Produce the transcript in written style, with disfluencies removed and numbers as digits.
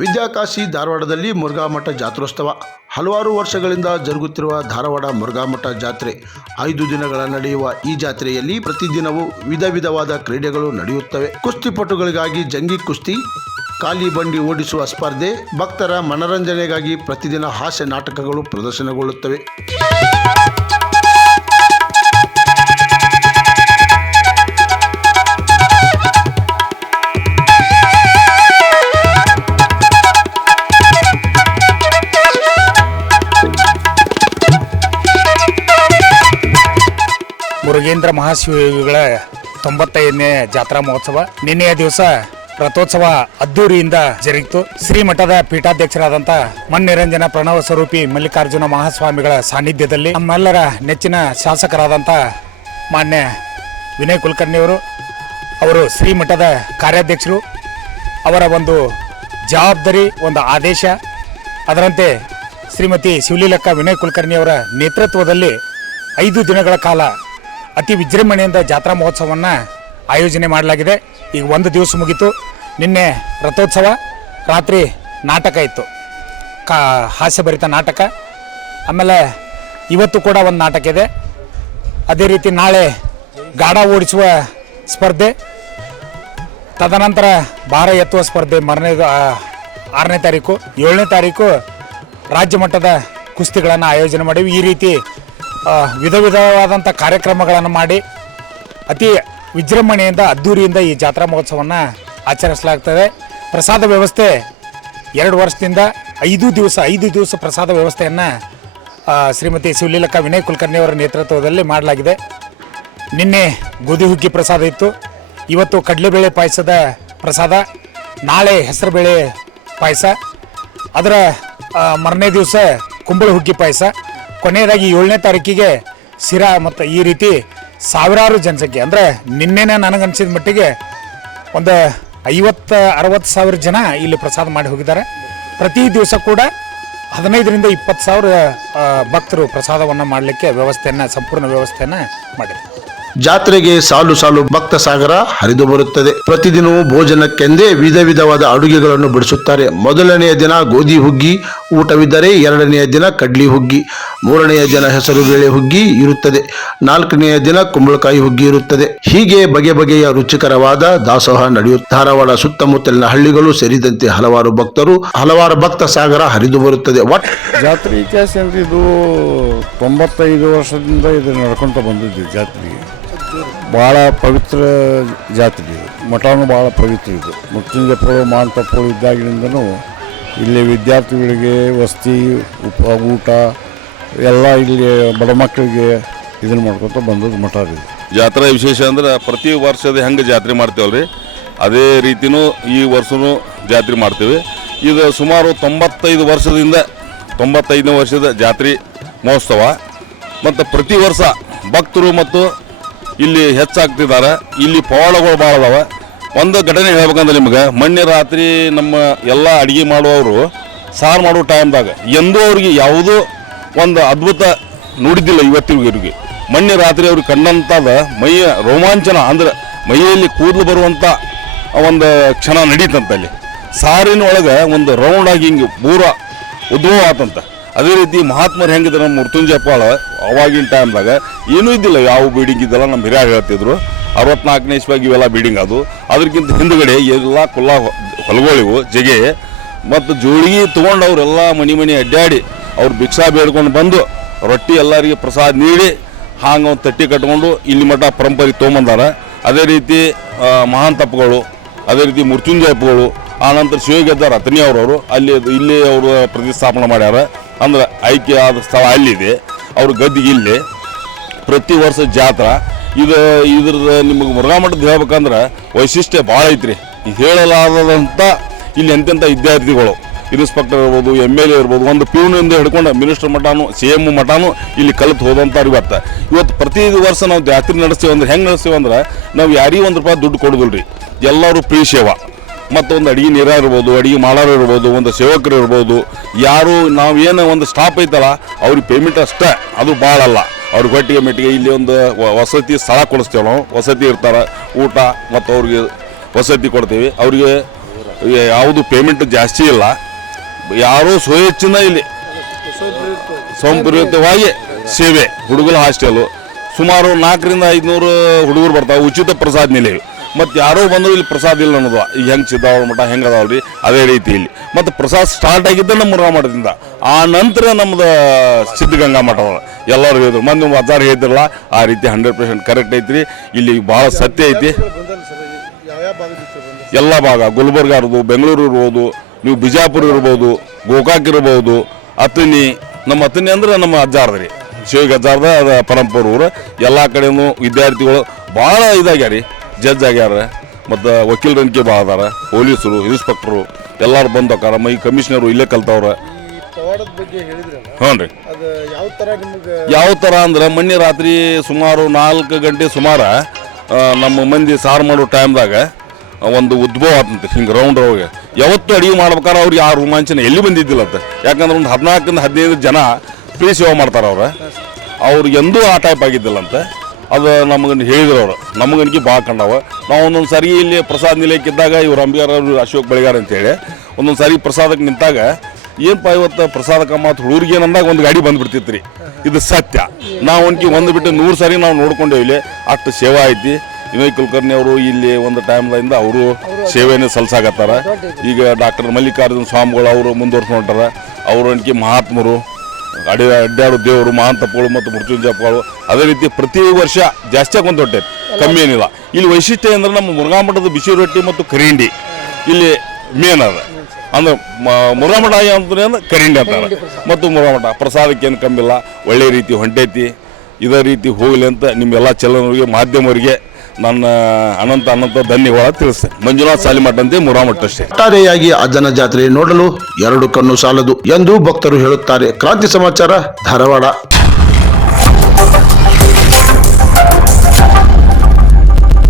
ವಿದ್ಯಾಕಾಶಿ ಧಾರವಾಡದಲ್ಲಿ ಮುರುಘಾಮಠ ಜಾತ್ರೋತ್ಸವ. ಹಲವಾರು ವರ್ಷಗಳಿಂದ ಜರುಗುತ್ತಿರುವ ಧಾರವಾಡ ಮುರುಘಾಮಠ ಜಾತ್ರೆ 5 ದಿನಗಳ ನಡೆಯುವ ಈ ಜಾತ್ರೆಯಲ್ಲಿ ಪ್ರತಿದಿನವೂ ವಿಧವಾದ ಕ್ರೀಡೆಗಳು ನಡೆಯುತ್ತವೆ. ಕುಸ್ತಿಪಟುಗಳಿಗಾಗಿ ಜಂಗಿ ಕುಸ್ತಿ, ಖಾಲಿ ಬಂಡಿ ಓಡಿಸುವ ಸ್ಪರ್ಧೆ, ಭಕ್ತರ ಮನರಂಜನೆಗಾಗಿ ಪ್ರತಿದಿನ ಹಾಸ್ಯ ನಾಟಕಗಳು ಪ್ರದರ್ಶನಗೊಳ್ಳುತ್ತವೆ. ಮುರುಘೇಂದ್ರ ಮಹಾಶಿವಯೋಗಿಗಳ 95ನೇ ಜಾತ್ರಾ ಮಹೋತ್ಸವ ನಿನ್ನೆಯ ದಿವಸ ರಥೋತ್ಸವ ಅದ್ದೂರಿಯಿಂದ ಜರುಗಿತು. ಶ್ರೀಮಠದ ಪೀಠಾಧ್ಯಕ್ಷರಾದಂಥ ಮನ್ನಿರಂಜನ ಪ್ರಣವ ಸ್ವರೂಪಿ ಮಲ್ಲಿಕಾರ್ಜುನ ಮಹಾಸ್ವಾಮಿಗಳ ಸಾನ್ನಿಧ್ಯದಲ್ಲಿ ನಮ್ಮೆಲ್ಲರ ನೆಚ್ಚಿನ ಶಾಸಕರಾದಂಥ ಮಾನ್ಯ ವಿನಯ್ ಕುಲಕರ್ಣಿಯವರು, ಅವರು ಶ್ರೀಮಠದ ಕಾರ್ಯಾಧ್ಯಕ್ಷರು, ಅವರ ಒಂದು ಜವಾಬ್ದಾರಿ, ಒಂದು ಆದೇಶ, ಅದರಂತೆ ಶ್ರೀಮತಿ ಶಿವಲೀಲಕ್ಕ ವಿನಯ್ ಕುಲಕರ್ಣಿಯವರ ನೇತೃತ್ವದಲ್ಲಿ 5 ದಿನಗಳ ಕಾಲ ಅತಿ ವಿಜೃಂಭಣೆಯಿಂದ ಜಾತ್ರಾ ಮಹೋತ್ಸವವನ್ನು ಆಯೋಜನೆ ಮಾಡಲಾಗಿದೆ. ಈಗ 1 ದಿವಸ ಮುಗಿತು. ನಿನ್ನೆ ರಥೋತ್ಸವ, ರಾತ್ರಿ ನಾಟಕ ಇತ್ತು, ಹಾಸ್ಯಭರಿತ ನಾಟಕ. ಆಮೇಲೆ ಇವತ್ತು ಕೂಡ ಒಂದು ನಾಟಕ ಇದೆ. ಅದೇ ರೀತಿ ನಾಳೆ ಗಾಡ ಓಡಿಸುವ ಸ್ಪರ್ಧೆ, ತದನಂತರ ಭಾರ ಎತ್ತುವ ಸ್ಪರ್ಧೆ 6ನೇ ತಾರೀಕು, 7ನೇ ತಾರೀಕು ರಾಜ್ಯ ಮಟ್ಟದ ಕುಸ್ತಿಗಳನ್ನು ಆಯೋಜನೆ ಮಾಡಿವಿ. ಈ ರೀತಿ ವಿಧವಾದಂಥ ಕಾರ್ಯಕ್ರಮಗಳನ್ನು ಮಾಡಿ ಅತಿ ವಿಜೃಂಭಣೆಯಿಂದ ಅದ್ದೂರಿಯಿಂದ ಈ ಜಾತ್ರಾ ಮಹೋತ್ಸವವನ್ನು ಆಚರಿಸಲಾಗ್ತದೆ. ಪ್ರಸಾದ ವ್ಯವಸ್ಥೆ 2 ವರ್ಷದಿಂದ 5 ದಿವಸ ಪ್ರಸಾದ ವ್ಯವಸ್ಥೆಯನ್ನು ಶ್ರೀಮತಿ ಶಿವಲೀಲಕ್ಕ ವಿನಯ್ ಕುಲಕರ್ಣಿಯವರ ನೇತೃತ್ವದಲ್ಲಿ ಮಾಡಲಾಗಿದೆ. ನಿನ್ನೆ ಗೋಧಿ ಹುಗ್ಗಿ ಪ್ರಸಾದ ಇತ್ತು, ಇವತ್ತು ಕಡಲೆಬೇಳೆ ಪಾಯಸದ ಪ್ರಸಾದ, ನಾಳೆ ಹೆಸರುಬೇಳೆ ಪಾಯಸ, ಅದರ ಮರನೇ ದಿವಸ ಕುಂಬಳ ಹುಗ್ಗಿ ಪಾಯಸ, ಕೊನೆಯದಾಗಿ 7ನೇ ತಾರೀಕಿಗೆ ಶಿರಾ. ಮತ್ತು ಈ ರೀತಿ ಸಾವಿರಾರು ಜನಸಂಖ್ಯೆ, ಅಂದರೆ ನಿನ್ನೆನೇ ನನಗನ್ಸಿದ ಮಟ್ಟಿಗೆ ಒಂದು 50-60 ಸಾವಿರ ಜನ ಇಲ್ಲಿ ಪ್ರಸಾದ ಮಾಡಿ ಹೋಗಿದ್ದಾರೆ. ಪ್ರತಿ ದಿವಸ ಕೂಡ 15ರಿಂದ 20 ಸಾವಿರ ಭಕ್ತರು ಪ್ರಸಾದವನ್ನು ಮಾಡಲಿಕ್ಕೆ ಸಂಪೂರ್ಣ ವ್ಯವಸ್ಥೆಯನ್ನು ಮಾಡಿದ್ದಾರೆ. ಜಾತ್ರೆಗೆ ಸಾಲು ಸಾಲು ಭಕ್ತ ಸಾಗರ ಹರಿದು ಬರುತ್ತದೆ. ಪ್ರತಿದಿನವೂ ಭೋಜನಕ್ಕೆಂದೇ ವಿಧವಾದ ಅಡುಗೆಗಳನ್ನು ಬಿಡಿಸುತ್ತಾರೆ. ಮೊದಲನೆಯ ದಿನ ಗೋಧಿ ಹುಗ್ಗಿ ಊಟವಿದ್ದರೆ 2ನೆಯ ದಿನ ಕಡ್ಲಿ ಹುಗ್ಗಿ, 3ನೆಯ ದಿನ ಹೆಸರು ಬೇಳೆ ಹುಗ್ಗಿ ಇರುತ್ತದೆ, 4ನೆಯ ದಿನ ಕುಂಬಳಕಾಯಿ ಹುಗ್ಗಿ ಇರುತ್ತದೆ. ಹೀಗೆ ಬಗೆಯ ರುಚಿಕರವಾದ ದಾಸೋಹ ನಡೆಯುತ್ತೆ. ಧಾರವಾಡ ಸುತ್ತಮುತ್ತಲಿನ ಹಳ್ಳಿಗಳು ಸೇರಿದಂತೆ ಹಲವಾರು ಭಕ್ತ ಸಾಗರ ಹರಿದು ಬರುತ್ತದೆ. ಜಾತ್ರೆ ಇತಿಹಾಸ ಅಂದ್ರೆ ಇದು 95 ವರ್ಷದಿಂದ ಇದು ನಡ್ಕೊಂತ ಬಂದಿದ್ದು. ಜಾತ್ರೆಗೆ ಭಾಳ ಪವಿತ್ರ ಜಾತ್ರೆ ಇದು. ಮಠನೂ ಭಾಳ ಪವಿತ್ರ ಇದು. ಮೃತ್ಯುಂಜಯಪುರ ಮಾಂತಪ್ಪಳು ಇದ್ದಾಗಿನಿಂದನೂ ಇಲ್ಲಿ ವಿದ್ಯಾರ್ಥಿಗಳಿಗೆ ವಸತಿ, ಊಟ ಎಲ್ಲ ಇಲ್ಲಿ ಬಡ ಮಕ್ಕಳಿಗೆ ಇದನ್ನು ಮಾಡ್ಕೊತ ಬಂದದ್ದು ಮಠ ಇದು. ಜಾತ್ರಾ ವಿಶೇಷ ಅಂದ್ರೆ ಪ್ರತಿ ವರ್ಷದ ಹೆಂಗೆ ಜಾತ್ರೆ ಮಾಡ್ತೇವಲ್ರಿ, ಅದೇ ರೀತಿಯೂ ಈ ವರ್ಷವೂ ಜಾತ್ರೆ ಮಾಡ್ತೇವೆ. ಇದು ಸುಮಾರು 95 ವರ್ಷದಿಂದ 95ನೇ ವರ್ಷದ ಜಾತ್ರೆ ಮಹೋತ್ಸವ. ಮತ್ತು ಪ್ರತಿ ವರ್ಷ ಭಕ್ತರು ಮತ್ತು ಇಲ್ಲಿ ಹೆಚ್ಚಾಗ್ತಿದ್ದಾರೆ. ಇಲ್ಲಿ ಪವಾಡಗಳು ಭಾಳ ಅದಾವೆ. ಒಂದು ಘಟನೆ ಹೇಳ್ಬೇಕಂದ್ರೆ ನಿಮ್ಗೆ, ಮೊನ್ನೆ ರಾತ್ರಿ ನಮ್ಮ ಎಲ್ಲ ಅಡುಗೆ ಮಾಡುವವರು ಸಾರು ಮಾಡೋ ಟೈಮ್ದಾಗ ಎಂದೂ ಅವ್ರಿಗೆ ಯಾವುದೋ ಒಂದು ಅದ್ಭುತ ನೋಡಿದ್ದಿಲ್ಲ ಇವತ್ತಿಗೆ. ಮೊನ್ನೆ ರಾತ್ರಿ ಅವ್ರಿಗೆ ಕಂಡಂಥದ್ದು ಮೈಯ ರೋಮಾಂಚನ, ಅಂದ್ರೆ ಮೈಯಲ್ಲಿ ಕೂದಲು ಬರುವಂಥ ಒಂದು ಕ್ಷಣ ನಡೀತಂತಲ್ಲಿ. ಸಾರಿನ ಒಳಗೆ ಒಂದು ರೌಂಡಾಗಿ ಹಿಂಗೆ ಪೂರ ಉದ್ಭವ ಆತಂತ. ಅದೇ ರೀತಿ ಮಹಾತ್ಮರು ಹೆಂಗಿದ್ರು ನಮ್ಮ ಮೃತ್ಯುಂಜಯಪಾಳ ಅವಾಗಿನ ಟೈಮ್ದಾಗ ಏನೂ ಇದ್ದಿಲ್ಲ, ಯಾವ ಬಿಲ್ಡಿಂಗ್ ಇದ್ದಲ್ಲ. ನಮ್ಮ ಹಿರಿಯರು ಹೇಳ್ತಿದ್ರು 64ನೇ ಇಸ್ವಿಯಾಗಿ ಇವೆಲ್ಲ ಬಿಲ್ಡಿಂಗ್ ಅದು. ಅದಕ್ಕಿಂತ ಹಿಂದುಗಡೆ ಎಲ್ಲ ಹೊಲಗಳಿವು ಜಗೆ ಮತ್ತು ಜೋಳಿಗೆ ತೊಗೊಂಡು ಅವರೆಲ್ಲ ಮನೆ ಅಡ್ಡಾಡಿ ಅವ್ರು ಭಿಕ್ಷಾ ಬೇಡ್ಕೊಂಡು ಬಂದು ರೊಟ್ಟಿ ಎಲ್ಲರಿಗೆ ಪ್ರಸಾದ ನೀಡಿ ಹಾಂಗೆ ಒಂದು ತಟ್ಟಿ ಕಟ್ಕೊಂಡು ಇಲ್ಲಿ ಮಠ ಪರಂಪರೆ ತೊಗೊಂಬಂದಾರ. ಅದೇ ರೀತಿ ಮಹಾಂತಪ್ಪಗಳು, ಅದೇ ರೀತಿ ಮೃತ್ಯುಂಜಯಪ್ಪಗಳು, ಆನಂತರ ಶಿವಗೆದ್ದ ರತ್ನಿ ಅವರವರು ಇಲ್ಲಿ ಅವರು ಪ್ರತಿಷ್ಠಾಪನೆ ಮಾಡ್ಯಾರ. ಅಂದ್ರೆ ಐಕ್ಯ ಆದ ಸ್ಥಳ ಅಲ್ಲಿದೆ, ಅವ್ರ ಗದ್ದಿಗೆ ಇಲ್ಲೇ. ಪ್ರತಿ ವರ್ಷ ಜಾತ್ರೆ ಇದ್ರದ್ದು ನಿಮಗೆ ಮುರುಘಾಮಠದ ಹೇಳ್ಬೇಕಂದ್ರೆ ವೈಶಿಷ್ಟ್ಯ ಭಾಳ ಐತ್ರಿ. ಹೇಳಲಾದಂಥ ಇಲ್ಲಿ ಎಂತೆಂಥ ವಿದ್ಯಾರ್ಥಿಗಳು ಇನ್ಸ್ಪೆಕ್ಟರ್ ಇರ್ಬೋದು, MLA ಇರ್ಬೋದು, ಒಂದು ಪ್ಯೂನಿಂದ ಹಿಡ್ಕೊಂಡು ಮಿನಿಸ್ಟರ್ ಮಠನೂ CM ಮಠನೂ ಇಲ್ಲಿ ಕಲಿತು ಹೋದಂಥವ್ರು ಇವತ್ತು ಪ್ರತಿ ವರ್ಷ ನಾವು ಜಾತ್ರೆ ನಡೆಸ್ತೀವಿ ಅಂದ್ರೆ ಹೆಂಗೆ ನಡೆಸ್ತೀವಿ ಅಂದ್ರೆ ನಾವು ಯಾರಿಗೂ ₹1 ದುಡ್ಡು ಕೊಡೋದಿಲ್ಲ ರೀ. ಎಲ್ಲರೂ ಫ್ರೀ ಸೇವಾ. ಮತ್ತು ಒಂದು ಅಡಿಗೆ ನೀರ ಇರ್ಬೋದು, ಅಡಿಗೆ ಮಾಡೋರು ಇರ್ಬೋದು, ಒಂದು ಸೇವಕರು ಇರ್ಬೋದು, ಯಾರು ನಾವು ಏನು ಒಂದು ಸ್ಟಾಪ್ ಐತಲ್ಲ ಅವ್ರಿಗೆ ಪೇಮೆಂಟ್ ಅಷ್ಟೇ, ಅದು ಭಾಳ ಅಲ್ಲ. ಅವ್ರಿಗೆ ಒಟ್ಟಿಗೆ ಮೆಟ್ಟಿಗೆ ಇಲ್ಲಿ ಒಂದು ವಸತಿ ಸ್ಥಳ ಕೊಡಿಸ್ತೇವೆ ನಾವು. ವಸತಿ ಇರ್ತಾರೆ, ಊಟ ಮತ್ತು ಅವ್ರಿಗೆ ವಸತಿ ಕೊಡ್ತೀವಿ. ಅವ್ರಿಗೆ ಯಾವುದು ಪೇಮೆಂಟ್ ಜಾಸ್ತಿ ಇಲ್ಲ. ಯಾರೂ ಸ್ವಇಚ್ಛೆನ ಇಲ್ಲಿ ಸ್ವಯಂಪ್ರೇರಿತವಾಗಿ ಸೇವೆ. ಹುಡುಗರ ಹಾಸ್ಟೆಲು ಸುಮಾರು 400 ರಿಂದ 500 ಹುಡುಗರು ಬರ್ತಾವೆ. ಉಚಿತ ಪ್ರಸಾದ ನಿಲಯ. ಮತ್ತು ಯಾರೋ ಬಂದರೂ ಇಲ್ಲಿ ಪ್ರಸಾದ ಇಲ್ಲ ಅನ್ನೋದು. ಈಗ ಹೆಂಗೆ ಸಿದ್ದಾವಳ ಮಠ ಹೆಂಗೆ ಅದಾವ್ರಿ ಅದೇ ರೀತಿ ಇಲ್ಲಿ. ಮತ್ತು ಪ್ರಸಾದ ಸ್ಟಾರ್ಟ್ ಆಗಿದ್ದ ನಮ್ಮ ಮುರುಘಾ ಮಠದಿಂದ. ಆ ನಂತರ ನಮ್ಮದು ಸಿದ್ಧಗಂಗಾ ಮಠ ಎಲ್ಲರೂ ಹೇಳಿದ್ರು. ಮಂದಿ ಹಜಾರ್ ಹೇಳಿದ್ರಲ್ಲ ಆ ರೀತಿ 100% ಕರೆಕ್ಟ್ ಐತ್ರಿ. ಇಲ್ಲಿ ಭಾಳ ಸತ್ಯ ಐತಿ. ಎಲ್ಲ ಭಾಗ ಗುಲ್ಬರ್ಗ ಇರ್ಬೋದು, ಬೆಂಗಳೂರು ಇರ್ಬೋದು, ನೀವು ಬಿಜಾಪುರ ಇರ್ಬೋದು, ಗೋಕಾಕ್ ಇರ್ಬೋದು, ಅತನಿ. ನಮ್ಮ ಅತನಿ ಅಂದ್ರೆ ನಮ್ಮ ಅಜ್ಜಾರ್ದ ರೀ, ಶಿವಗ ಅಜ್ಜಾರ್ದ ಅದು ಪರಂಪರ ಊರು. ಎಲ್ಲ ಕಡೆಯೂ ವಿದ್ಯಾರ್ಥಿಗಳು ಭಾಳ ಇದಾಗ್ಯಾರ ರೀ, ಜಡ್ಜ್ ಆಗ್ಯಾರ. ಮತ್ತು ವಕೀಲರನ್ಕೆ ಭಾಳ ಅದಾರ, ಪೊಲೀಸರು, ಇನ್ಸ್ಪೆಕ್ಟರು ಎಲ್ಲರೂ ಬಂದು ಹೋಕಾರ. ಮೈ ಕಮಿಷನರು ಇಲ್ಲೇ ಕಲ್ತವ್ರ. ಹ್ಞೂ ರೀ. ಯಾವ ಥರ ಅಂದ್ರೆ ಮೊನ್ನೆ ರಾತ್ರಿ ಸುಮಾರು 4 ಗಂಟೆ ಸುಮಾರು ನಮ್ಮ ಮಂದಿ ಸಾರು ಮಾಡೋ ಟೈಮ್ದಾಗ ಒಂದು ಉದ್ಭವ ಆತಂತೆ ಹಿಂಗೆ ರೌಂಡ್ ಹೋಗಿ. ಯಾವತ್ತೂ ಅಡುಗೆ ಮಾಡ್ಬೇಕಾರೆ ಅವ್ರಿಗೆ ಆ ರೋಮಾಂಚನ ಎಲ್ಲಿ ಬಂದಿದ್ದಿಲ್ಲ ಅಂತ. ಯಾಕಂದ್ರೆ ಒಂದು 14 ರಿಂದ 15 ಜನ ಫ್ರೀ ಸೇವೆ ಮಾಡ್ತಾರೆ ಅವ್ರಿಗೆ ಎಂದೂ ಆ ಟೈಪ್ ಆಗಿದ್ದಿಲ್ಲಂತೆ. ಅದು ನಮಗೆ ಹೇಳಿದ್ರು ಅವರು. ನಮಗನಿಗೆ ಭಾಳ ಕಂಡವ. ನಾವು ಒಂದೊಂದು ಸಾರಿ ಇಲ್ಲಿ ಪ್ರಸಾದ ನಿಲಯಕ್ಕಿದ್ದಾಗ ಇವ್ರು ಅಂಬಿಗಾರ ಅಶೋಕ್ ಬೆಳಗಾರ ಅಂತೇಳಿ ಒಂದೊಂದು ಸಾರಿ ಪ್ರಸಾದಕ್ಕೆ ನಿಂತಾಗ ಏನಪ್ಪ ಇವತ್ತು ಪ್ರಸಾದಕ್ಕೆ ಮತ್ತು ಹುಡುಗರಿಗೆ ಏನಂದಾಗ ಒಂದು ಗಾಡಿ ಬಂದುಬಿಡ್ತಿತ್ತು ರೀ. ಇದು ಸತ್ಯ. ನಾವು ಒಂದು ಬಿಟ್ಟು 100 ಸಾರಿ ನಾವು ನೋಡ್ಕೊಂಡೇವಿ ಇಲ್ಲಿ. ಅಷ್ಟು ಸೇವಾ ಐತಿ. ವಿನಯ್ ಕುಲಕರ್ಣಿ ಅವರು ಇಲ್ಲಿ ಒಂದು ಟೈಮ್ದಿಂದ ಅವರು ಸೇವೆಯನ್ನು ಸಲ್ಲಿಸಾಕತ್ತಾರ. ಈಗ ಡಾಕ್ಟರ್ ಮಲ್ಲಿಕಾರ್ಜುನ ಸ್ವಾಮಿಗಳು ಅವರು ಮುಂದುವರ್ಸ್ಕೊಂಟಾರ. ಅವರು ಮಹಾತ್ಮರು, ಅಡ್ಡಾಡು ದೇವರು, ಮಹಾಂತಪ್ಪಗಳು ಮತ್ತು ಮೃತ್ಯುಂಜಪ್ಪಗಳು. ಅದೇ ರೀತಿ ಪ್ರತಿ ವರ್ಷ ಜಾಸ್ತಿ ಆಗೊಂದು ಹೊಟ್ಟೆ ಕಮ್ಮಿ ಏನಿಲ್ಲ. ಇಲ್ಲಿ ವೈಶಿಷ್ಟ್ಯ ಅಂದ್ರೆ ನಮ್ಮ ಮುರುಘಾ ಮಠದ ಬಿಸಿ ರೊಟ್ಟಿ ಮತ್ತು ಕರಿಂಡಿ ಇಲ್ಲಿ ಮೇನ್ ಅದ. ಅಂದ್ರೆ ಮುರುಘಾ ಮಠ ಅಂದ್ರೆ ಕರಿಂಡಿ ಅಂತಾರೆ. ಮತ್ತು ಮುರುಘಾ ಮಠ ಪ್ರಸಾದಕ್ಕೆ ಏನು ಕಮ್ಮಿಲ್ಲ, ಒಳ್ಳೆ ರೀತಿ ಹೊಂಟೈತಿ. ಇದೇ ರೀತಿ ಹೋಗಲಿ ಅಂತ ನಿಮ್ಮೆಲ್ಲ ಚಲನವರಿಗೆ, ಮಾಧ್ಯಮವರಿಗೆ ನನ್ನ ಅನಂತ ಧನ್ಯವಾದ ತಿಳಿಸ್ತೇನೆ. ಮಂಜುನಾಥ್ ಸಾಲಿಮಠ ಅಂತ ಮುರುಘಾ ಮಠ ಅಷ್ಟೇ. ಒಟ್ಟಾರೆಯಾಗಿ ಅಜ್ಜನ ಜಾತ್ರೆ ನೋಡಲು 2 ಕಣ್ಣು ಸಾಲದು ಎಂದು ಭಕ್ತರು ಹೇಳುತ್ತಾರೆ. ಕ್ರಾಂತಿ ಸಮಾಚಾರ, ಧಾರವಾಡ.